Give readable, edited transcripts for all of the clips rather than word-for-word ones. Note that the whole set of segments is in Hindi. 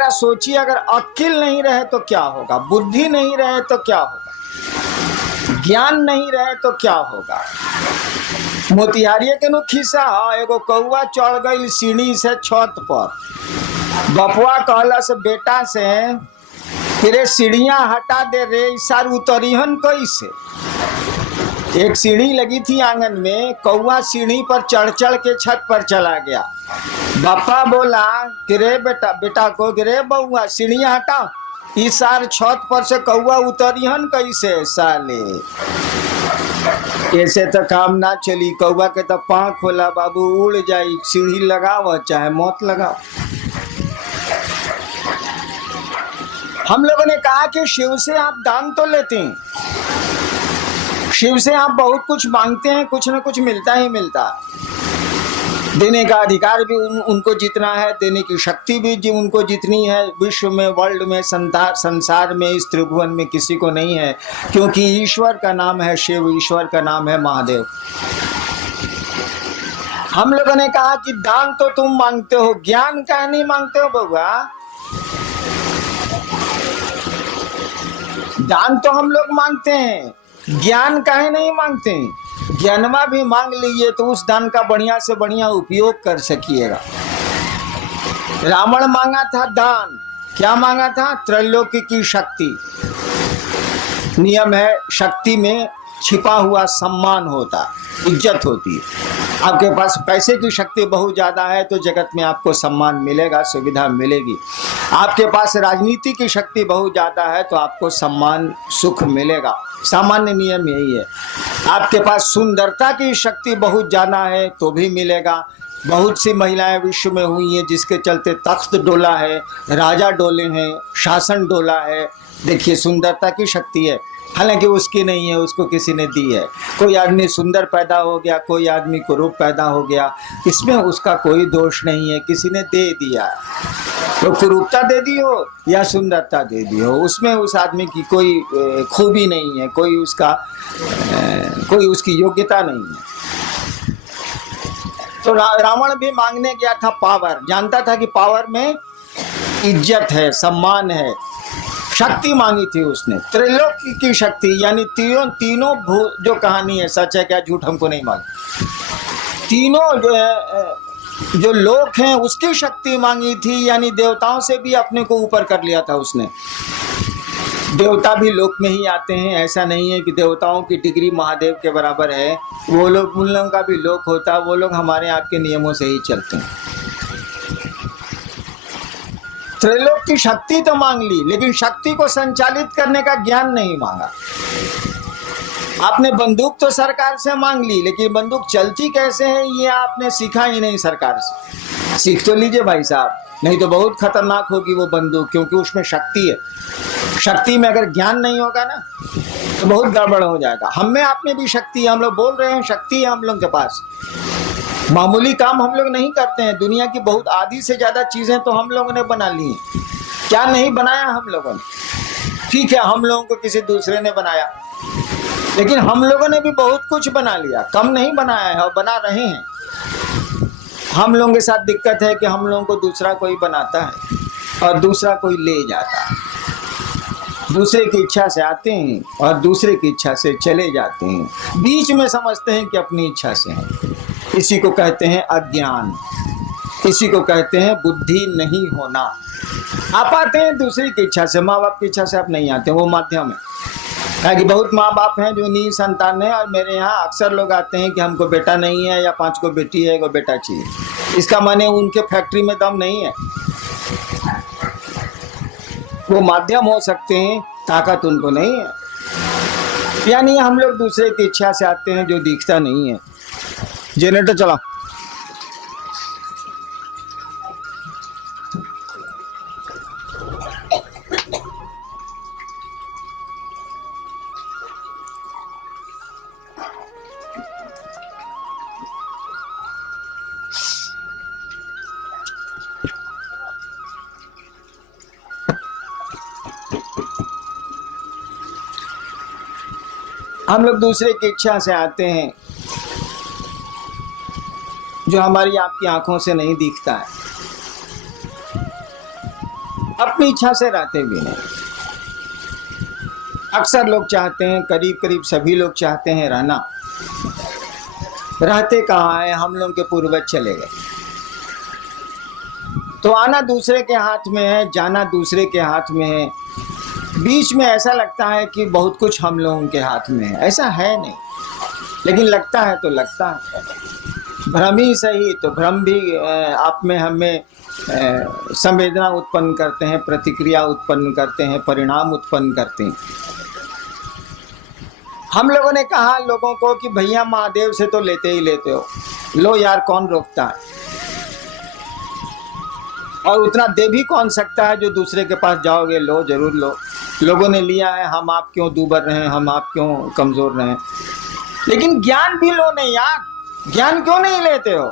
जरा सोचिए, अगर अक्ल नहीं रहे तो क्या होगा, बुद्धि नहीं रहे तो क्या होगा, ज्ञान नहीं रहे तो क्या होगा। मोतिहारिये के नु खिस्सा है, एगो कौआ चढ़ गई सीढ़ी से छत पर। बपुआ कहला से बेटा से तेरे सीढ़ियां हटा दे रे, सार उतरिहन कैसे। एक सीढ़ी लगी थी आंगन में, कौआ सीढ़ी पर चढ़ चढ़ के छत पर चला गया। बापा बोला कि रे बेटा को, रे बउआ सीढ़ियां हटा। इस सार छत पर से कौआ उतरिहन कैसे साले। ऐसे तो काम ना चली, कौआ के तो पाँव खोला बाबू, उड़ जाई। सीढ़ी लगाओ चाहे मौत लगाओ। हम लोगों ने कहा कि शिव से आप दान तो लेते हैं, शिव से आप बहुत कुछ मांगते हैं, कुछ न कुछ मिलता ही मिलता। देने का अधिकार भी उनको जितना है, देने की शक्ति भी उनको जितनी है। विश्व में, वर्ल्ड में, संसार में, इस त्रिभुवन में किसी को नहीं है, क्योंकि ईश्वर का नाम है शिव, ईश्वर का नाम है महादेव। हम लोगों ने कहा कि दान तो तुम मांगते हो, ज्ञान का नहीं मांगते हो बउआ। दान तो हम लोग मांगते हैं, ज्ञान काहे नहीं मांगते। ज्ञानमा भी मांग लीजिए तो उस दान का बढ़िया से बढ़िया उपयोग कर सकिएगा। रावण मांगा था दान, क्या मांगा था? त्रैलोक्य की शक्ति। नियम है, शक्ति में छिपा हुआ सम्मान होता, इज्जत होती है। आपके पास पैसे की शक्ति बहुत ज्यादा है तो जगत में आपको सम्मान मिलेगा, सुविधा मिलेगी। आपके पास राजनीति की शक्ति बहुत ज्यादा है तो आपको सम्मान, सुख मिलेगा। सामान्य नियम यही है। आपके पास सुंदरता की शक्ति बहुत ज्यादा है तो भी मिलेगा। बहुत सी महिलाएं विश्व में हुई हैं जिसके चलते तख्त डोला है, राजा डोले हैं, शासन डोला है। देखिए, सुंदरता की शक्ति है, हालांकि उसकी नहीं है, उसको किसी ने दी है। कोई आदमी सुंदर पैदा हो गया, कोई आदमी कुरूप पैदा हो गया, इसमें उसका कोई दोष नहीं है, किसी ने दे दिया। तो कुरूपता दे दी हो या सुंदरता दे दी हो, उसमें उस आदमी की कोई खूबी नहीं है, कोई उसकी योग्यता नहीं है। तो रावण भी मांगने गया था पावर, जानता था कि पावर में इज्जत है, सम्मान है। शक्ति मांगी थी उसने, त्रिलोकी की शक्ति, यानी तीनों जो कहानी है सच है क्या झूठ हमको नहीं मालूम। तीनों जो लोक हैं उसकी शक्ति मांगी थी, यानी देवताओं से भी अपने को ऊपर कर लिया था उसने। देवता भी लोक में ही आते हैं, ऐसा नहीं है कि देवताओं की डिग्री महादेव के बराबर है। वो लोग, उन लोगों का भी लोक होता, वो लोग हमारे आपके नियमों से ही चलते हैं। त्रैलोक की शक्ति तो मांग ली, लेकिन शक्ति को संचालित करने का ज्ञान नहीं मांगा। आपने बंदूक तो सरकार से मांग ली, लेकिन बंदूक चलती कैसे है ये आपने सीखा ही नहीं सरकार से। सीख तो लीजिए भाई साहब, नहीं तो बहुत खतरनाक होगी वो बंदूक, क्योंकि उसमें शक्ति है। शक्ति में अगर ज्ञान नहीं होगा ना तो बहुत गड़बड़ हो जाएगा। हम में आप में भी शक्ति है, हम लोग बोल रहे हैं शक्ति है हम लोग के पास। मामूली काम हम लोग नहीं करते हैं, दुनिया की बहुत आधी से ज्यादा चीजें तो हम लोगों ने बना ली हैं। क्या नहीं बनाया हम लोगों ने? ठीक है, हम लोगों को किसी दूसरे ने बनाया, लेकिन हम लोगों ने भी बहुत कुछ बना लिया, कम नहीं बनाया है और बना रहे हैं। हम लोगों के साथ दिक्कत है कि हम लोगों को दूसरा कोई बनाता है और दूसरा कोई ले जाता है। दूसरे की इच्छा से आते हैं और दूसरे की इच्छा से चले जाते हैं, बीच में समझते हैं कि अपनी इच्छा से हैं। इसी को कहते हैं अज्ञान, इसी को कहते हैं बुद्धि नहीं होना। आप आते हैं दूसरी की इच्छा से, माँ बाप की इच्छा से आप नहीं आते, वो माध्यम है। कि बहुत माँ बाप हैं जो निसंतान है, और मेरे यहाँ अक्सर लोग आते हैं कि हमको बेटा नहीं है या 5 को बेटी है, 1 बेटा चाहिए। इसका माने उनके फैक्ट्री में दम नहीं है, वो माध्यम हो सकते हैं, ताकत उनको नहीं है। यानी हम लोग दूसरे की इच्छा से आते हैं जो दिखता नहीं है। जनरेटर चला। हम लोग दूसरे की इच्छा से आते हैं जो हमारी आपकी आंखों से नहीं दिखता है। अपनी इच्छा से रहते भी नहीं। अक्सर लोग चाहते हैं, करीब करीब सभी लोग चाहते हैं रहना, रहते कहाँ है, हम लोग के पूर्वज चले गए। तो आना दूसरे के हाथ में है, जाना दूसरे के हाथ में है। बीच में ऐसा लगता है कि बहुत कुछ हम लोगों के हाथ में है, ऐसा है नहीं, लेकिन लगता है तो लगता है। भ्रम ही सही, तो भ्रम भी आप में हमें संवेदना उत्पन्न करते हैं, प्रतिक्रिया उत्पन्न करते हैं, परिणाम उत्पन्न करते हैं। हम लोगों ने कहा लोगों को कि भैया महादेव से तो लेते ही लेते हो, लो यार कौन रोकता है, और उतना दे भी कौन सकता है जो दूसरे के पास जाओगे, लो जरूर लो। लोगों ने लिया है, हम आप क्यों दूबर रहे, हम आप क्यों कमजोर रहे। लेकिन ज्ञान भी लो नहीं यार, ज्ञान क्यों नहीं लेते हो?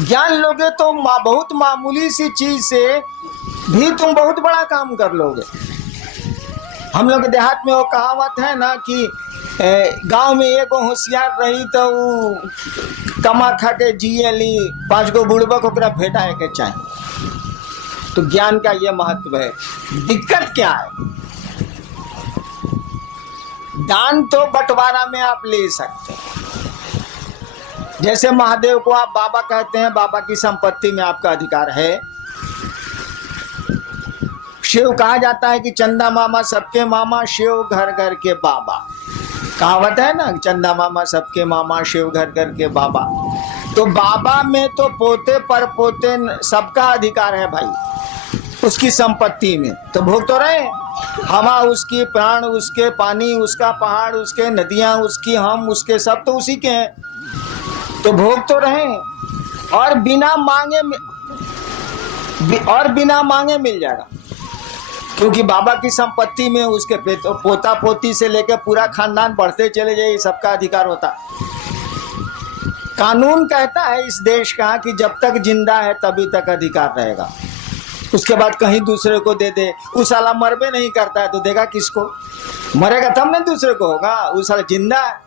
ज्ञान लोगे तो बहुत मामूली सी चीज से भी तुम बहुत बड़ा काम कर लोगे। हम लोग के देहात में वो कहावत है ना कि गांव में एगो होशियार रही तो वो कमा खा के जिए ली, 5 गो बुड़बक ओकरा भेटाए के चाहिए। तो ज्ञान का ये महत्व है। दिक्कत क्या है? दान तो बंटवारा में आप ले सकते हैं। जैसे महादेव को आप बाबा कहते हैं, बाबा की संपत्ति में आपका अधिकार है। शिव कहा जाता है कि चंदा मामा सबके मामा, शिव घर घर के बाबा। कहावत है ना, चंदा मामा सबके मामा, शिव घर घर के बाबा। तो बाबा में तो पोते पर पोते सबका अधिकार है भाई, उसकी संपत्ति में। तो भोग तो रहे, हवा उसकी, प्राण उसके, पानी उसका, पहाड़ उसके, नदियां उसकी, हम उसके, सब तो उसी के हैं। तो भोग तो रहे, और बिना मांगे मिल जाएगा, क्योंकि बाबा की संपत्ति में उसके पोता पोती से लेकर पूरा खानदान बढ़ते चले जाए, सबका अधिकार होता। कानून कहता है इस देश का कि जब तक जिंदा है तभी तक अधिकार रहेगा, उसके बाद कहीं दूसरे को दे दे। उस साला मरबे नहीं करता है तो देगा किसको? मरेगा तब नहीं दूसरे को होगा, उस साला जिंदा है।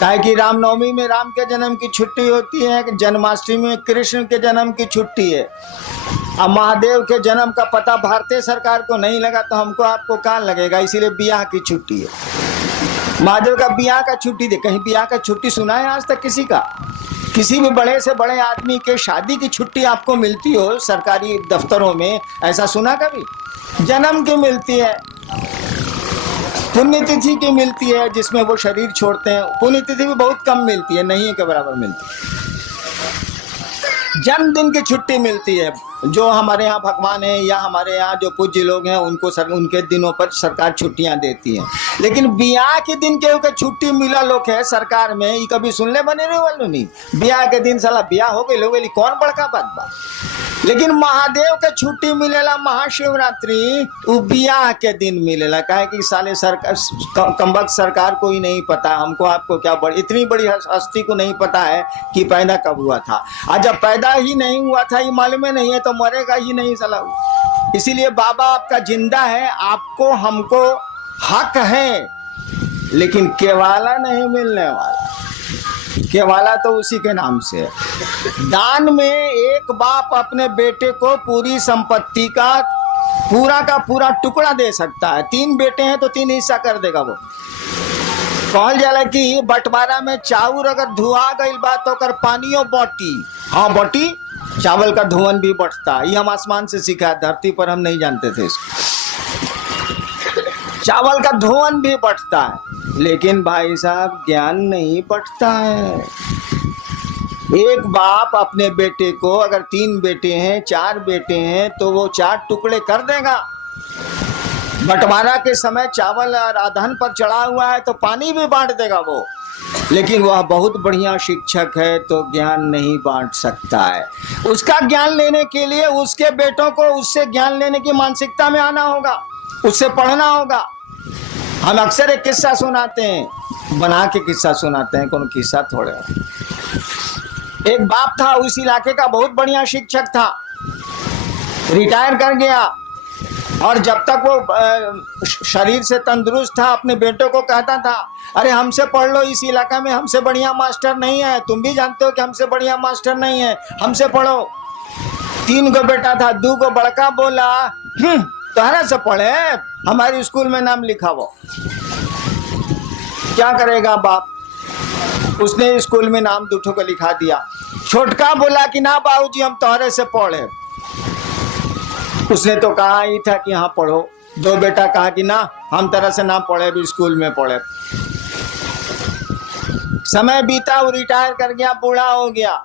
काहे कि रामनवमी में राम के जन्म की छुट्टी होती है, जन्माष्टमी में कृष्ण के जन्म की छुट्टी है। अब महादेव के जन्म का पता भारतीय सरकार को नहीं लगा तो हमको आपको कहाँ लगेगा, इसीलिए बियाह की छुट्टी है। महादेव का बियाह का छुट्टी दे, कहीं बियाह का छुट्टी सुना है आज तक किसी का? किसी भी बड़े से बड़े आदमी के शादी की छुट्टी आपको मिलती हो सरकारी दफ्तरों में, ऐसा सुना कभी? जन्म की मिलती है, पुण्यतिथि की मिलती है जिसमें वो शरीर छोड़ते हैं, पुण्यतिथि भी बहुत कम मिलती है, नहीं के बराबर मिलती है। जन्मदिन की छुट्टी मिलती है, जो हमारे यहाँ भगवान है या हमारे यहाँ जो पूज्य लोग हैं उनको उनके दिनों पर सरकार छुट्टियां देती है। लेकिन बियाह के दिन के छुट्टी मिला लोग है सरकार में, ये कभी सुनने बने रहे वालों नहीं। बियाह के दिन साला बियाह हो गई लोग, कौन बड़का बात बा। लेकिन महादेव के छुट्टी मिलेला महाशिवरात्रि, वो बियाह के दिन मिलेला। काहे कि साले सरकार कमबख्त सरकार को ही नहीं पता, हमको आपको क्या इतनी बड़ी हस्ती को नहीं पता है कि पैदा कब हुआ था। आज जब पैदा ही नहीं हुआ था, ये मालूम नहीं है तो मरेगा ही नहीं साला। इसीलिए बाबा आपका जिंदा है, आपको हमको हक है, लेकिन केवाला नहीं मिलने वाला। केवाला तो उसी के नाम से है। दान में एक बाप अपने बेटे को पूरी संपत्ति का पूरा टुकड़ा दे सकता है। 3 बेटे हैं तो 3 हिस्सा कर देगा वो। कहल जाला कि बंटवारा में चाउर अगर धुआ गई बात तो कर पानियों बटी, हाँ बटी, चावल का धुआं भी बढ़ता है। ये हम आसमान से सीखा, धरती पर हम नहीं जानते थे इसको। चावल का धुआं भी बढ़ता है, लेकिन भाई साहब ज्ञान नहीं बढ़ता है। एक बाप अपने बेटे को, अगर 3 बेटे हैं 4 बेटे हैं तो वो 4 टुकड़े कर देगा। बंटवारा के समय चावल और अधन पर चढ़ा हुआ है तो पानी भी बांट देगा वो। लेकिन वह बहुत बढ़िया शिक्षक है तो ज्ञान नहीं बांट सकता है। उसका ज्ञान लेने के लिए उसके बेटों को उससे ज्ञान लेने की मानसिकता में आना होगा, उससे पढ़ना होगा। हम अक्सर एक किस्सा सुनाते हैं, बना के किस्सा सुनाते हैं, कौन किस्सा थोड़े। एक बाप था, उस इलाके का बहुत बढ़िया शिक्षक था, रिटायर कर गया, और जब तक वो शरीर से तंदुरुस्त था अपने बेटों को कहता था, अरे हमसे पढ़ लो, इस इलाका में हमसे बढ़िया मास्टर नहीं है, तुम भी जानते हो कि हमसे बढ़िया मास्टर नहीं है, हमसे पढ़ो। 3 को बेटा था, 2 को बड़का बोला तोहरा से पढ़े हमारे स्कूल में नाम लिखा वो। क्या करेगा बाप, उसने स्कूल में नाम 2 को लिखा दिया। छोटका बोला कि ना बाबूजी हम तोहरे से पढ़े, उसने तो कहा ही था कि हाँ पढ़ो। 2 बेटा कहा कि ना हम तरह से ना पढ़े, भी स्कूल में पढ़े। समय बीता, वो रिटायर कर गया, बूढ़ा हो गया।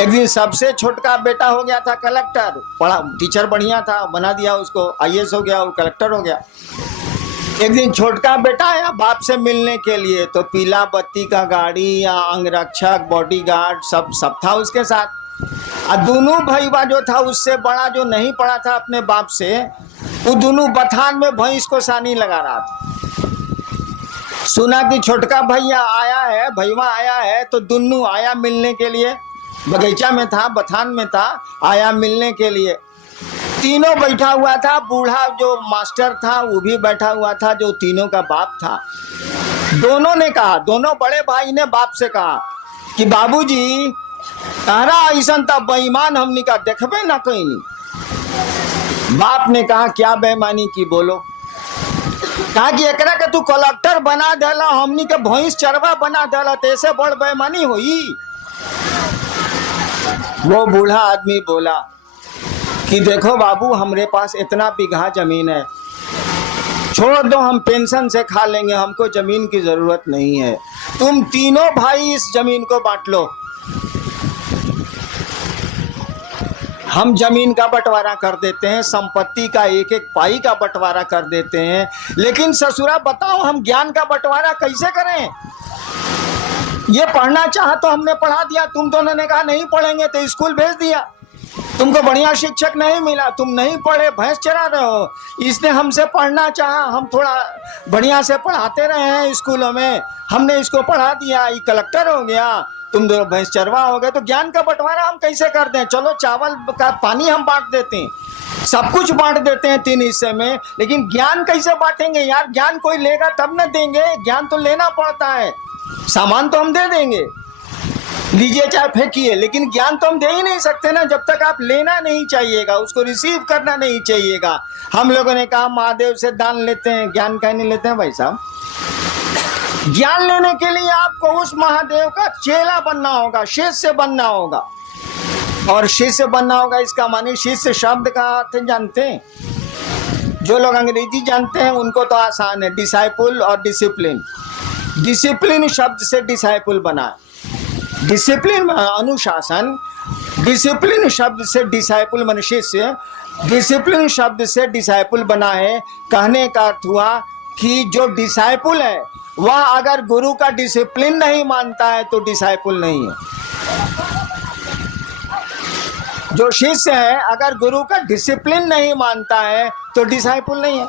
एक दिन सबसे छोटका बेटा हो गया था कलेक्टर, पढ़ा टीचर बढ़िया था, बना दिया उसको, IAS हो गया, वो कलेक्टर हो गया। एक दिन छोटका बेटा आया बाप से मिलने के लिए, तो पीला बत्ती का गाड़ी या अंगरक्षक बॉडीगार्ड सब था उसके साथ। और दोनों भईवा जो था उससे बड़ा जो नहीं पढ़ा था अपने बाप से, वो दोनों बथान में भैंस को सानी लगा रहा था। सुना कि छोटका भैया आया है, भईवा आया है, तो दोनों आया मिलने के लिए। बगीचा में था, बथान में था, आया मिलने के लिए। तीनों बैठा हुआ था, बूढ़ा जो मास्टर था वो भी बैठा हुआ था, जो तीनों का बाप था। दोनों ने कहा, दोनों बड़े भाई ने बाप से कहा कि बाबूजी तारा ऐसा तब बेईमान हमनी का देखबे ना कहीं नहीं। बाप ने कहा क्या बेईमानी की, बोलो। कहा कि एकरा के तू कलेक्टर बना देला, हमनी के भैंस चरवा बना देला, ऐसे बड़ बेईमानी हुई। वो बूढ़ा आदमी बोला कि देखो बाबू हमरे पास इतना बीघा जमीन है, छोड़ दो, हम पेंशन से खा लेंगे, हमको जमीन की जरूरत नहीं है, तुम तीनों भाई इस जमीन को बांट लो। हम जमीन का बंटवारा कर देते हैं, संपत्ति का एक एक पाई का बंटवारा कर देते हैं, लेकिन ससुरा बताओ हम ज्ञान का बंटवारा कैसे करें। ये पढ़ना चाहा तो हमने पढ़ा दिया, तुम दोनों ने कहा नहीं पढ़ेंगे तो स्कूल भेज दिया। तुमको बढ़िया शिक्षक नहीं मिला, तुम नहीं पढ़े, भैंस चरा रहे हो। इसने हमसे पढ़ना चाहा, हम थोड़ा बढ़िया से पढ़ाते रहे हैं स्कूलों में, हमने इसको पढ़ा दिया, ये कलेक्टर हो गया, तुम दोनों भैंस चरवा हो गए। तो ज्ञान का बंटवारा हम कैसे कर दें। चलो चावल का पानी हम बांट देते हैं, सब कुछ बांट देते हैं 3 हिस्से में, लेकिन ज्ञान कैसे बांटेंगे यार। ज्ञान कोई लेगा तब न देंगे, ज्ञान तो लेना पड़ता है। सामान तो हम दे देंगे, लीजिए चाहे फेंकिए, लेकिन ज्ञान तो हम दे ही नहीं सकते ना जब तक आप लेना नहीं चाहिएगा, उसको रिसीव करना नहीं चाहिएगा। हम लोगों ने कहा महादेव से दान लेते हैं, ज्ञान का नहीं लेते हैं भाई साहब। ज्ञान लेने के लिए आपको उस महादेव का चेला बनना होगा, शिष्य बनना होगा। और शिष्य बनना होगा इसका माने शिष्य शब्द का अर्थ जानते हैं, जो लोग अंग्रेजी जानते हैं उनको तो आसान है, डिसाइपुल और डिसिप्लिन। डिसिप्लिन शब्द से डिसाइपुल बना, डिसिप्लिन अनुशासन, डिसिप्लिन शब्द से डिसाइपुल मन शिष्य, डिसिप्लिन शब्द से डिसाइपुल बना है। कहने का अर्थ हुआ कि जो डिसाइपुल है वह अगर गुरु का डिसिप्लिन नहीं मानता है तो डिसाइपुल नहीं है। जो शिष्य है अगर गुरु का डिसिप्लिन नहीं मानता है तो डिसाइपुल नहीं है।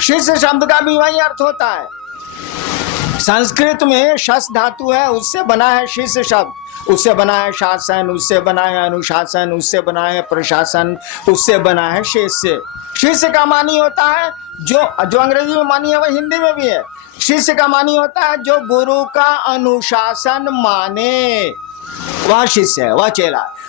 शिष्य शब्द का भी वही अर्थ होता है। संस्कृत में शस धातु है, उससे बना है शिष्य शब्द, उससे बना है शासन, उससे बना है अनुशासन, उससे बना है प्रशासन, उससे बना है शिष्य। शिष्य का मानी होता है जो अंग्रेजी में मानी है वह हिंदी में भी है। शिष्य का मानी होता है जो गुरु का अनुशासन माने, वह शिष्य है, वह चेला है।